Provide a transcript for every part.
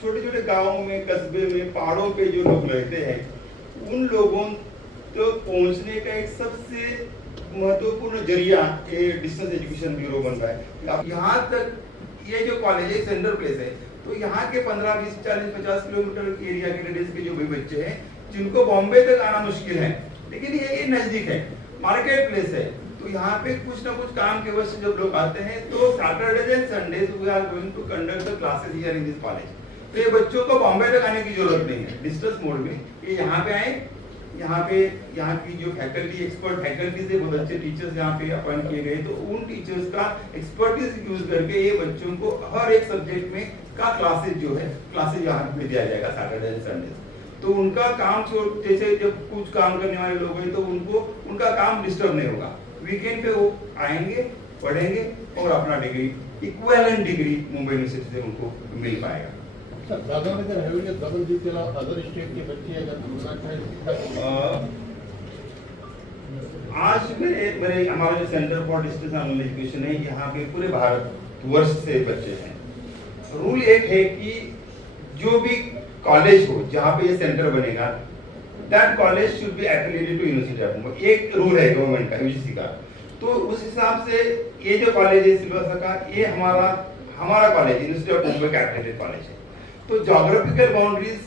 छोटे छोटे गाँव में, कस्बे में, पहाड़ों पे जो लोग रहते हैं, उन लोगों तो पहुंचने का एक सबसे महत्वपूर्ण जरिया ये डिस्टेंस एजुकेशन ब्यूरो बन रहा है। अब यहाँ तक ये जो कॉलेज है सेंट्रल प्लेस है, तो यहाँ के 15, 20, 40, 50 किलोमीटर एरिया के रेडियस के जो भी बच्चे हैं जिनको बॉम्बे तक आना मुश्किल है, लेकिन ये नजदीक है, मार्केट प्लेस है, तो यहाँ पे कुछ ना कुछ काम के वजह से जब लोग आते हैं तो Saturday and Sunday we are going to conduct the classes here in this college. तो ये बच्चों को बॉम्बे तक आने की जरूरत नहीं है, डिस्टेंस मोड में ये यहाँ पे आए, यहाँ की जो फैकल्टी, एक्सपर्ट फैकल्टी से बहुत अच्छे टीचर्स यहाँ पे अपॉइंट किए गए, तो उन टीचर्स का एक्सपर्टीज यूज करके ये बच्चों को हर एक सब्जेक्ट में का क्लासेज यहाँ पे दिया जाएगा सैटरडे एंड संडे। तो उनका काम जैसे जब कुछ काम करने वाले लोग हैं तो उनका काम डिस्टर्ब नहीं होगा, वीकेंड पे वो आएंगे, पढ़ेंगे और अपना degree, equivalent degree Mumbai university से उनको मिल पाएगा। आज मेरे हमारा जो centre for distance online education है, यहाँ पे पूरे भारत वर्ष से बच्चे हैं। रूल एक है कि जो भी कॉलेज हो जहाँ पे ये सेंटर बनेगा, that college should be affiliated to university of Mumbai. एक रूल है गवर्नमेंट का, यूजीसी का। तो उस हिसाब से ये जो कॉलेज है सिलवासा का, ये हमारा कॉलेज यूनिवर्सिटी ऑफ मुंबई का एफिलिएटेड कॉलेज है। तो geographical boundaries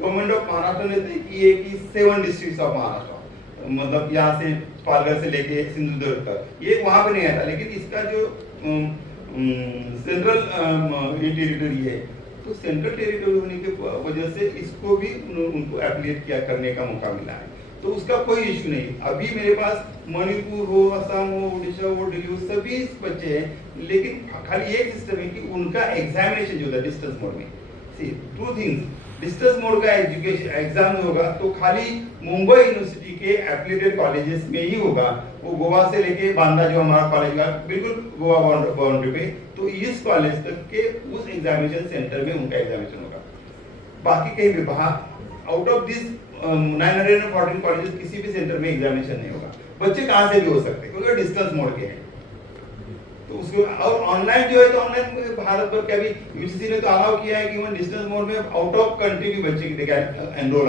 government of Maharashtra ने तय की है कि 7 डिस्ट्रिक्ट्स ऑफ महाराष्ट्र, मतलब यहाँ से पालघर से लेके सिंधुदुर्ग तक, ये वहां पे नहीं आता, लेकिन इसका जो सेंट्रल टेरिटरी है, तो सेंट्रल टेरिटरी होने की वजह से इसको भी उनको एफिलिएट करने का मौका मिला है। तो उसका कोई इश्यू नहीं। अभी मेरे पास मणिपुर हो, असम हो, उड़ीसा हो, दिल्ली हो, सभी बच्चे हैं, लेकिन खाली एक सिस्टम है कि उनका एग्जामिनेशन जो होता है डिस्टेंस मोड में, सी 2 थिंग्स, डिस्टेंस मोड का एजुकेशन एग्जाम होगा तो खाली मुंबई यूनिवर्सिटी के एफिलिएटेड कॉलेजेस में ही होगा। वो गोवा से लेके बांदा जो हमारा कॉलेज का बिल्कुल गोवा बाउंड्री पे, तो इस कॉलेज तक के उस एग्जामिनेशन सेंटर में उनका एग्जामिनेशन होगा। बाकी कहीं भी बाहर आउट ऑफ दिस 914 कॉलेजेस किसी भी सेंटर में एग्जामिनेशन नहीं होगा। बच्चे कहाँ से भी हो सकते हैं क्योंकि डिस्टेंस मोड के हैं। तो उसको और ऑनलाइन जो है, तो ऑनलाइन भारत भर के अभी यूजीसी ने तो अलाउ किया है कि वो डिस्टेंस मोड में आउट ऑफ कंट्री भी बच्चे they can enrol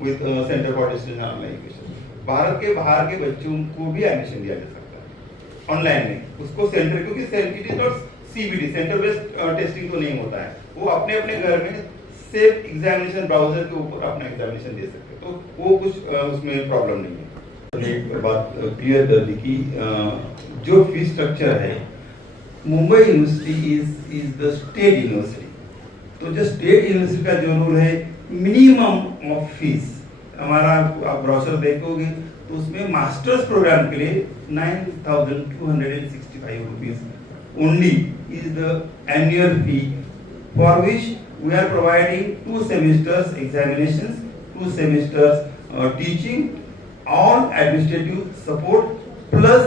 with centre for distance online education. Bharat के बाहर के बच्चों को भी एडमिशन दिया जा सकता है ऑनलाइन में, उसको सेंटर, क्योंकि it is not CBT, centre based testing तो नहीं होता है, वो अपने अपने घर में सेफ एग्जामिनेशन ब्राउजर के ऊपर अपना एग्जामिनेशन दे सकते हैं, तो वो कुछ उसमें प्रॉब्लम नहीं है। एक बात क्लियर कर दी कि जो फीस स्ट्रक्चर है, Mumbai university is the state university, तो जो स्टेट यूनिवर्सिटी का जो रूल है मिनिमम ऑफ फीस, हमारा आप ब्राउचर देखोगे तो उसमें मास्टर्स प्रोग्राम के लिए 9,265 rupees only is the annual fee, for which we are providing 2 semesters examinations, 2 semesters teaching, all administrative support, plus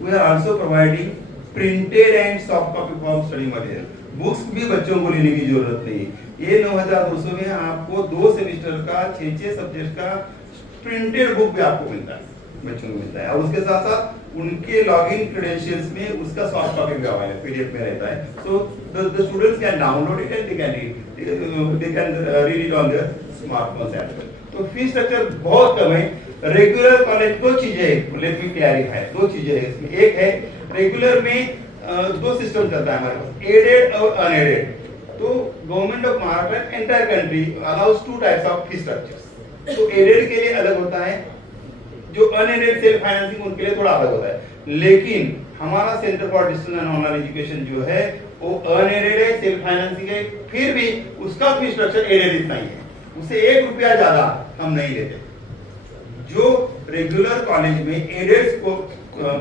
we are also providing printed and soft copy form study material. Books भी बच्चों को लेने की जरूरत नहीं है। ये 9,200 में आपको 2 सेमेस्टर का 6 सब्जेक्ट का प्रिंटेड बुक भी आपको मिलता है, बच्चों को मिलता है, और उसके साथ साथ उनके लॉगिन क्रेडेंशियल्स में उसका सॉफ्ट कॉपी भी अवेलेबल पीडीएफ में रहता है। So the students can download it and they can read it on their smartphones as well. तो फीस स्ट्रक्चर बहुत कम है। रेगुलर कॉलेज 2 चीजें हैं, लेट मी क्लैरिफाई, 2 चीजें हैं इसमें। एक है रेगुलर में 2 सिस्टम चलता है हमारे पास, एडेड और अनएडेड। तो government of Maharashtra entire country allows 2 types of fees structures. तो एडेड के लिए अलग होता है, जो अनएडेड सेल्फ फाइनेंसिंग उनके लिए थोड़ा अलग होता है। लेकिन हमारा centre for distance and online education जो है वो अनएडेड है, सेल्फ फाइनेंसिंग है, फिर भी उसका फीस स्ट्रक्चर एडेड इतना ही है, उससे 1 रुपया ज्यादा हम नहीं लेते। जो रेगुलर कॉलेज में एडेड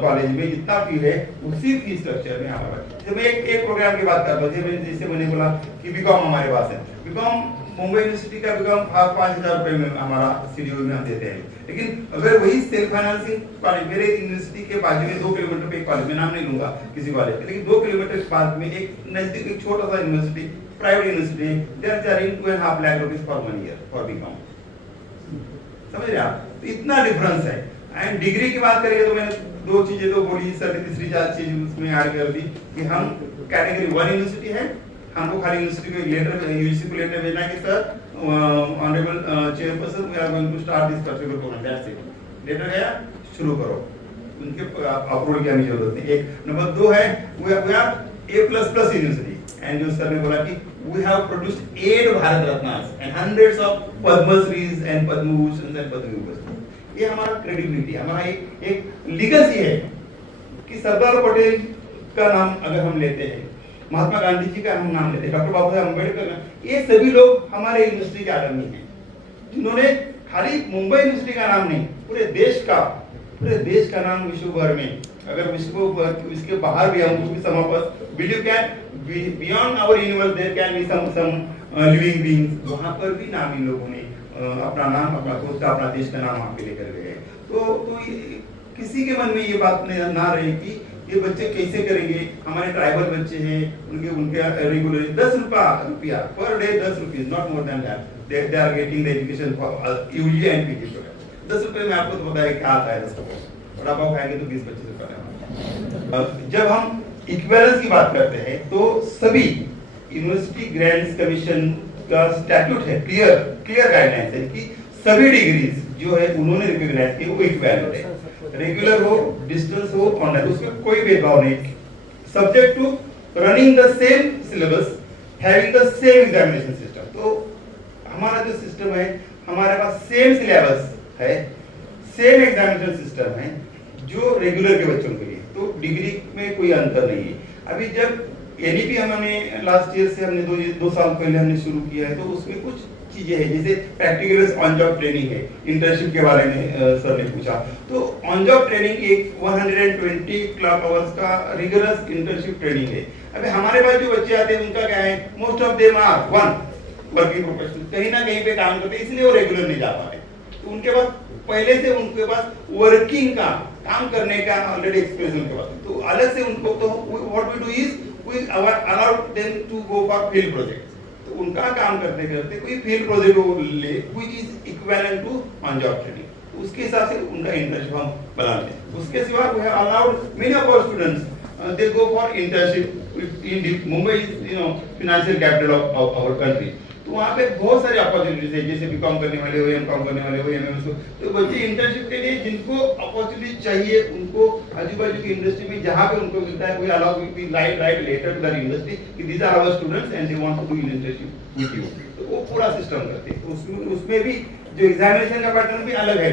कॉलेज में जितना फी है उसी फी स्ट्रक्चर में हमारा। जैसे मैं एक प्रोग्राम की बात करता हूँ, जैसे मैंने बोला कि बीकॉम हमारे पास है, बीकॉम मुंबई यूनिवर्सिटी का बीकॉम 5,000 रुपए में हमारा शेड्यूल में हम देते हैं। लेकिन अगर वही सेल्फ फाइनेंसिंग कॉलेज, मेरे यूनिवर्सिटी के बाजू में 2 किलोमीटर पे एक कॉलेज, में नाम नहीं लूंगा किसी कॉलेज, लेकिन 2 किलोमीटर के बाद में एक नजदीक एक छोटा सा university, private university, they are charging 2.5 lakh rupees for 1 year for BCom. समझ रहे आप, तो इतना डिफरेंस है। एंड डिग्री की बात करेंगे तो मैंने 2 चीजें तो बोली, सर तीसरी 4 चीज उसमें ऐड कर दी कि हम कैटेगरी 1 यूनिवर्सिटी है, हमको खाली यूनिवर्सिटी को लेटर, यूजीसी को लेटर भेजना है कि sir honourable chairperson we are going to start this particular programme, that's it. Letter गया, शुरू करो, उनके अप्रूवल की हमें जरूरत नहीं। एक नंबर 2 है we are A++ university, and जो सर ने बोला कि we have produced 8 Bharat Ratnas and hundreds of Padma Shris and Padma Bhushan and Padma Vibhushan। ये हमारा क्रेडिबिलिटी, हमारा एक लीगेसी है कि सरदार पटेल का नाम अगर हम लेते हैं, महात्मा गांधी जी का हम नाम लेते हैं, डॉक्टर बाबा साहेब अम्बेडकर का, ये सभी लोग हमारे यूनिवर्सिटी के आदमी हैं जिन्होंने खाली मुंबई यूनिवर्सिटी का नाम नहीं, पूरे देश का नाम विश्व भर में, अगर विश्व भर इसके बाहर भी हम उसकी समापस believe can beyond our universe there can be some living beings, वहां पर भी नामी लोगों ने अपना नाम, अपना खुद का, अपना देश का नाम वहां पे लेकर गए। तो किसी के मन में ये बात ना रहे कि ये बच्चे कैसे करेंगे, हमारे ट्राइबल बच्चे हैं, उनके रेगुलर 10 रुपया per day, 10 rupees, not more than that, they are getting the education for UG and PG programme. 10 रुपए में आपको तो पता है क्या आता है, 10 रुपए बड़ा पाव खाएंगे तो 20-25 रुपए। जब हम इक्विवेलेंस की बात करते हैं तो सभी यूनिवर्सिटी ग्रांट्स कमीशन का स्टैट्यूट है, क्लियर गाइडलाइंस है कि सभी डिग्रीज जो है उन्होंने रिकॉग्नाइज की वो इक्विवेलेंट है, रेगुलर हो, डिस्टेंस हो, ऑनलाइन, उसमें कोई भेदभाव नहीं, subject to running the same syllabus, having the same examination system. तो हमारा जो सिस्टम है, हमारे पास सेम सिलेबस है, सेम एग्जामिनेशन सिस्टम है जो रेगुलर के बच्चों के लिए, तो डिग्री में कोई अंतर नहीं है। अभी जब एनईपी हमने लास्ट ईयर से हमने 2 साल पहले हमने शुरू किया है, तो उसमें कुछ चीजें हैं, जैसे प्रैक्टिकल ऑन जॉब ट्रेनिंग है, इंटर्नशिप के बारे में सर ने पूछा, तो ऑन जॉब ट्रेनिंग एक 120 क्लॉक आवर्स का रिगरस इंटर्नशिप ट्रेनिंग है। अभी हमारे पास जो बच्चे आते हैं उनका क्या है, most of them are working professional, कहीं ना कहीं पे काम करते हैं, इसलिए वो रेगुलर नहीं जा पाते, तो उनके पास पहले से उनके पास वर्किंग का, काम करने का ऑलरेडी एक्सपीरियंस उनके पास, तो अलग से उनको, तो what we do is we allow them to go for field project, तो उनका काम करते करते कोई फील्ड प्रोजेक्ट वो ले which is equivalent to on job training, तो उसके हिसाब से उनका इंटर्नशिप हम बनाते हैं। उसके सिवा we have allowed many of our students they go for internship in Mumbai, financial capital of our country, तो वहाँ पे बहुत सारे अपॉर्चुनिटीज है, जैसे बीकॉम करने वाले हो, एमकॉम करने वाले हो, एमएमएस हो, तो बच्चे इंटर्नशिप के लिए जिनको अपॉर्चुनिटी चाहिए उनको आजू बाजू की इंडस्ट्री में जहाँ पे उनको मिलता है, we allow we write letter to that industry कि these are our students and they want to do internship with you, तो वो पूरा सिस्टम करते हैं। तो उसमें भी जो एग्जामिनेशन का पैटर्न भी अलग है,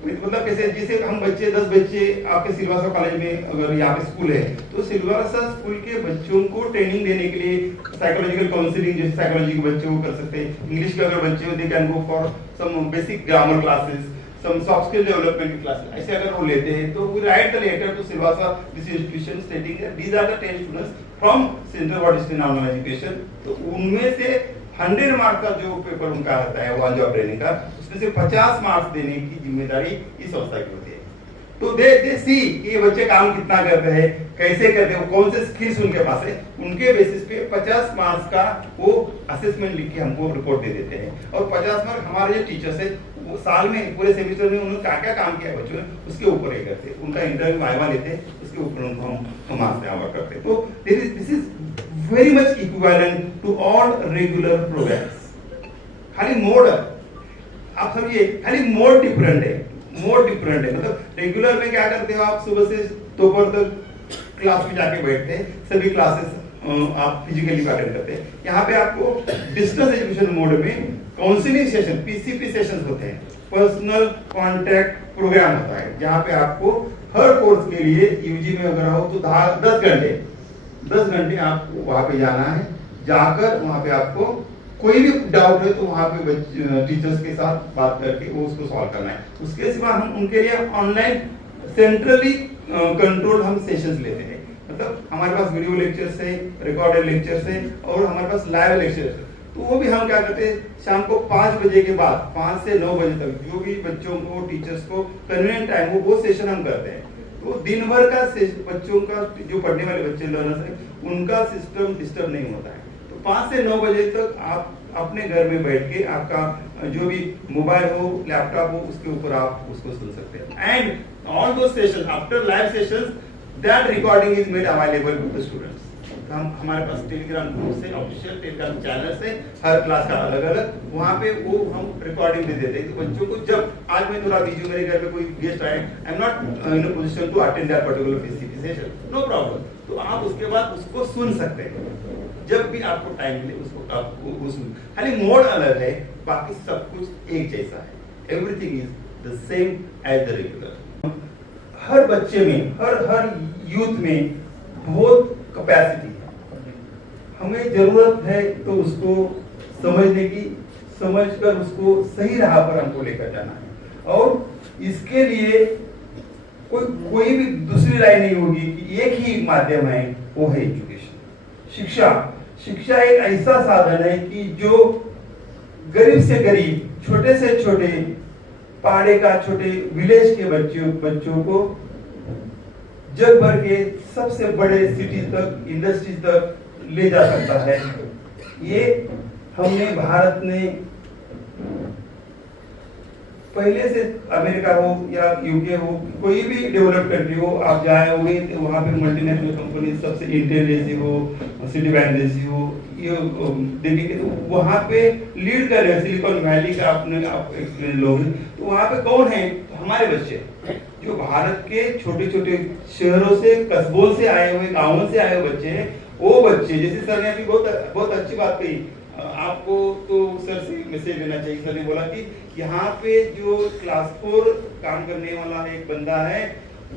मतलब कैसे, जैसे हम बच्चे 10 बच्चे आपके सिलवासा कॉलेज में अगर यहाँ पे स्कूल है, तो सिलवासा स्कूल के बच्चों को ट्रेनिंग देने के लिए साइकोलॉजिकल काउंसलिंग, जैसे साइकोलॉजी के बच्चे वो कर सकते हैं, इंग्लिश के अगर बच्चे हो they can go for some basic grammar classes, some soft skill development की क्लासेस, ऐसे अगर वो लेते हैं तो we write the letter to Silvassa this institution stating that these are the 10 students from centre for district normal education, तो उनमें से 100 मार्क्स का जो पेपर उनका रहता है वो ऑन जॉब ट्रेनिंग का, उसमें से 50 मार्क्स देने की जिम्मेदारी इस संस्था की होती है। तो दे सी कि ये बच्चे काम कितना करते हैं, कैसे करते हैं, कौन से स्किल्स उनके पास है, उनके बेसिस पे 50 मार्क्स का वो असेसमेंट लिख के हमको रिपोर्ट दे देते हैं, और 50 मार्क्स हमारे जो टीचर्स है वो साल में पूरे सेमेस्टर में उन्होंने क्या क्या काम किया बच्चों ने उसके ऊपर ही करते हैं, उनका इंटरव्यू वाइवा लेते हैं, उसके ऊपर उनको हम मार्क्स वर्क करते हैं। तो this is very much equivalent to all regular programmes, खाली मोड आप समझिए, खाली मोड डिफरेंट है, मतलब रेगुलर में क्या करते हो आप, सुबह से दोपहर तक क्लास में जाके बैठते हैं, सभी क्लासेस आप फिजिकली अटेंड करते हैं। यहाँ पे आपको डिस्टेंस एजुकेशन मोड में काउंसलिंग सेशन, पीसीपी सेशंस होते हैं, पर्सनल कांटेक्ट प्रोग्राम होता है, जहाँ पे आपको हर कोर्स के लिए यूजी में अगर हो तो 10 घंटे आपको वहां पे जाना है, जाकर वहां पे आपको कोई भी डाउट है तो वहां पे टीचर्स के साथ बात करके वो उसको सॉल्व करना है। उसके सिवा हम उनके लिए ऑनलाइन सेंट्रली कंट्रोल हम सेशंस लेते हैं, मतलब हमारे पास वीडियो लेक्चर्स है, रिकॉर्डेड लेक्चर्स है, और हमारे पास लाइव लेक्चर्स है, तो वो भी हम क्या करते हैं, शाम को 5 बजे के बाद 5 से 9 बजे तक जो भी बच्चों को, टीचर्स को कन्वीनियंट टाइम वो सेशन हम करते हैं। तो दिन भर का बच्चों का, जो पढ़ने वाले बच्चे लर्नर्स हैं, उनका सिस्टम डिस्टर्ब नहीं होता है। तो 5 से 9 बजे तक आप अपने घर में बैठ के आपका जो भी मोबाइल हो, लैपटॉप हो, उसके ऊपर आप उसको सुन सकते हैं। And all though sessions after live sessions that recording is made available to the students. तो हम हमारे पास टेलीग्राम ग्रुप से, ऑफिशियल टेलीग्राम चैनल से हर क्लास का अलग अलग वहाँ पे वो हम रिकॉर्डिंग दे देते हैं। तो बच्चों को जब आज मैं थोड़ा बिजी, मेरे घर पे कोई गेस्ट आए, I am not in a position to attend that particular PCP session, no problem, तो आप उसके बाद उसको सुन सकते हैं जब भी आपको टाइम मिले, उसको आपको सुन, खाली मोड अलग है, बाकी सब कुछ एक जैसा है, everything is the same as the regular. हर बच्चे में, हर यूथ में बहुत कैपेसिटी है, हमें जरूरत है तो उसको समझने की, समझकर उसको सही राह पर हमको लेकर जाना है। और इसके लिए कोई भी दूसरी राय नहीं होगी कि एक ही माध्यम है, वो है एजुकेशन, शिक्षा। शिक्षा एक ऐसा साधन है कि जो गरीब से गरीब, छोटे से छोटे पहाड़े का, छोटे विलेज के बच्चों को जग भर के सबसे बड़े सिटी तक, इंडस्ट्री तक ले जा सकता है। ये हमने भारत ने पहले से, अमेरिका हो या यूके हो, कोई भी डेवलप्ड कंट्री हो, आप जाए होंगे तो वहाँ पे मल्टीनेशनल कंपनी सबसे इंटेल जैसी हो, सिटी बैंक जैसी हो, ये देखेंगे तो वहाँ पे लीड कर रहे हैं। सिलिकॉन वैली का आप एक्सपीरियंस लोगे तो वहाँ पे कौन है? हमारे बच्चे, जो भारत के छोटे छोटे शहरों से, कस्बों से आए हुए, गाँवों से आए हुए बच्चे हैं। वो बच्चे, जैसे सर ने अभी बहुत अच्छी बात कही, आपको तो सर से मैसेज लेना चाहिए। सर ने बोला कि यहाँ पे जो क्लास 4 काम करने वाला एक बंदा है,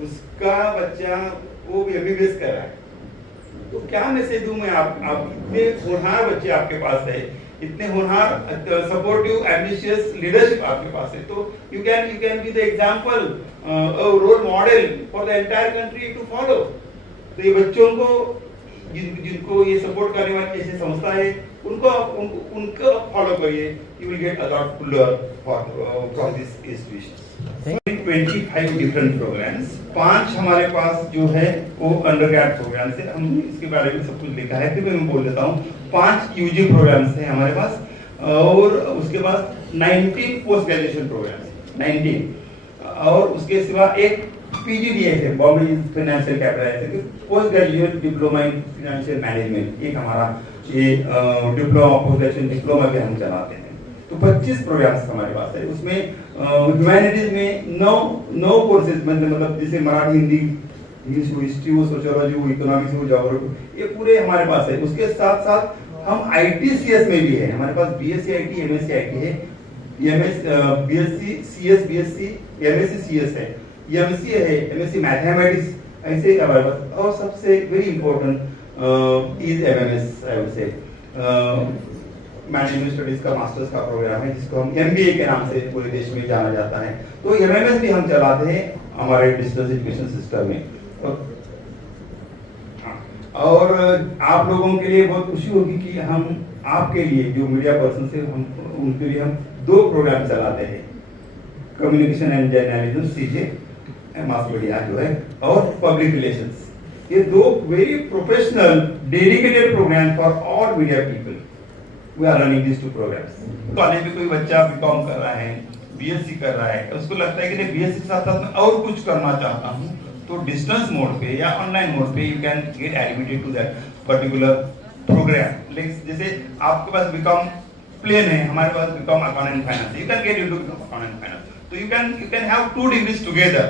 उसका बच्चा वो MBBS कर रहा है। तो क्या मैसेज दूं मैं? आप इतने होनहार बच्चे आपके पास है, इतने होनहार, सपोर्टिव, एम्बिशियस लीडरशिप आपके पास है, तो you can be the example, role model for the entire country to follow. तो ये बच्चों को, जिनको ये सपोर्ट करने वाली जैसे संस्था है, उनको फॉलो करिए, you will get a lot to learn from this institution. 25 different programmes, 5 हमारे पास जो है वो अंडरग्रेड प्रोग्राम्स है, हमने इसके बारे में सब कुछ लिखा है, फिर मैं बोल देता हूँ। 5 यूजी प्रोग्राम्स हैं हमारे पास, और उसके बाद 19 पोस्ट ग्रेजुएशन प्रोग्राम्स, 19, और उसके सिवा एक PGDS है, Bombay financial capital, post graduate diploma in financial management, एक हमारा ये डिप्लोमा, पोस्ट ग्रेजुएशन डिप्लोमा भी हम चलाते हैं। तो 25 प्रोग्राम्स हमारे पास है। उसमें ह्यूमैनिटीज में 9 कोर्सेज, मतलब जैसे मराठी, हिंदी, इंग्लिश हो, हिस्ट्री हो, सोशियोलॉजी हो, इकोनॉमिक्स हो, ज्योग्राफी, ये पूरे हमारे पास है। उसके साथ साथ हम ITCS में भी है, हमारे पास BSc IT, MSc IT है, BSc CS, BSc, MSc CS है, MSc है, MSc मैथमेटिक्स, ऐसे हमारे पास। और सबसे very important is MMS, I would say management studies का मास्टर्स का प्रोग्राम है, जिसको हम MBA के नाम से पूरे देश में जाना जाता है। तो MMS भी हम चलाते हैं हमारे डिस्टेंस एजुकेशन सिस्टम में। और आप लोगों के लिए बहुत खुशी होगी कि हम आपके लिए, जो मीडिया पर्सन से, हम उनके लिए हम 2 प्रोग्राम चलाते हैं, communication and journalism CJ, mass media जो है, और पब्लिक रिलेशंस। ये 2 very professional dedicated programme for all media people. We are running this 2 programmes. College में कोई बच्चा BCom कर रहा है, BSc कर रहा है, उसको लगता है कि नहीं BSc के साथ साथ मैं और कुछ करना चाहता हूँ, तो डिस्टेंस मोड पे या ऑनलाइन मोड पे you can get admitted to that particular program. जैसे आपके पास BCom प्लेन है, हमारे पास BCom account and finance, you can get into BCom account and finance. तो you can have 2 degrees together,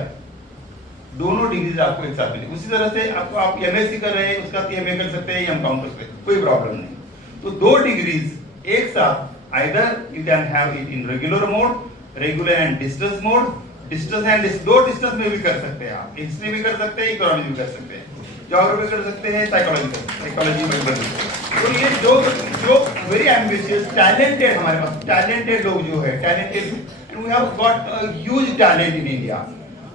दोनों डिग्रीज आपको एक साथ मिलेगी। उसी तरह से आपको, आप MSc कर रहे हैं, उसका MA कर सकते हैं, MCom कर सकते हैं, कोई प्रॉब्लम नहीं। तो 2 डिग्रीज एक साथ, either you can have it in regular mode, regular and distance mode, distance and 2 distance में भी कर सकते हैं आप, हिस्ट्री भी कर सकते हैं, इकोनॉमी भी कर सकते हैं, ज्योग्राफी कर सकते हैं, साइकोलॉजी में कर सकते हैं। तो ये जो वेरी एम्बिशियस, टैलेंटेड, हमारे पास टैलेंटेड लोग जो है, talented, and we have got a huge talent in India.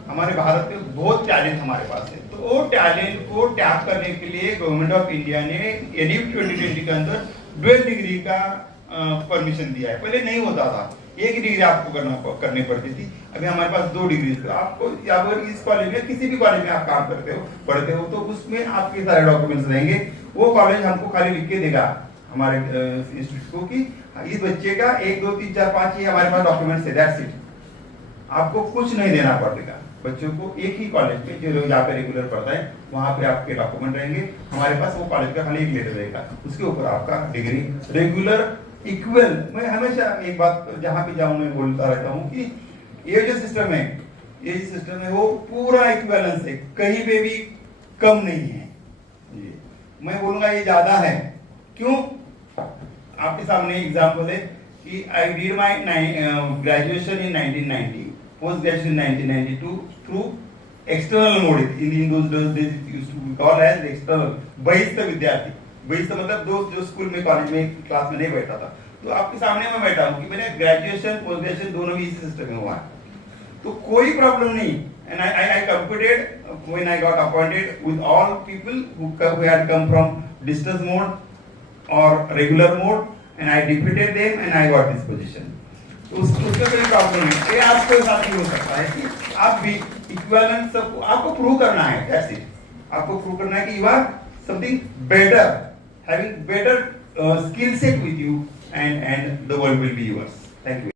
हमारे भारत में बहुत टैलेंट हमारे पास है। तो वो टैलेंट को टैप करने के लिए गवर्नमेंट ऑफ इंडिया ने NEP 2020 के अंदर 12 डिग्री का परमिशन दिया है। पहले नहीं होता था, 1 डिग्री आपको करनी पड़ती थी, अभी हमारे पास 2 डिग्री। आपको अगर इस कॉलेज में, किसी भी कॉलेज में आप काम करते हो, पढ़ते हो, तो उसमें आपके सारे डॉक्यूमेंट्स रहेंगे। वो कॉलेज हमको खाली लिख के देगा, हमारे इंस्टीट्यूट को, कि इस बच्चे का 1 2 3 4 5 ये हमारे पास डॉक्यूमेंट्स है, दैट्स इट। आपको कुछ नहीं देना पड़ेगा। बच्चों को एक ही कॉलेज में जो लोग यहाँ पे रेगुलर पढ़ता है वहाँ पे आपके डॉक्यूमेंट रहेंगे, हमारे पास वो कॉलेज का खाली एक लेटर रहेगा, उसके ऊपर आपका डिग्री रेगुलर इक्वल। मैं हमेशा एक बात जहाँ पे जाऊँ मैं बोलता रहता हूँ कि ये जो सिस्टम है, ये जो सिस्टम है वो पूरा इक्विवेलेंस है, कहीं पे भी कम नहीं है। मैं बोलूंगा ये ज्यादा है। क्यों? आपके सामने एग्जाम्पल है कि I did my graduation in 1990, post graduation 1992 through external mode. In those days it used to be called as external, बहिस्थ विद्यार्थी। बहिस्थ मतलब जो स्कूल में कॉलेज में क्लास में नहीं बैठा था। तो आपके सामने मैं बैठा हूँ कि मैंने ग्रेजुएशन पोस्ट ग्रेजुएशन दोनों भी इसी सिस्टम में हुआ है, तो कोई प्रॉब्लम नहीं। And I competed when I got appointed with all people who had come from distance mode or regular mode, and I defeated them and I got this position. तो उसमें कोई प्रॉब्लम नहीं। ये आपके साथ ही हो सकता है कि आप भी इक्विवेलेंस आपको प्रूव करना है। That's it. आपको प्रूव करना है कि you are something better, having better skill set with you, and the world will be yours. Thank you.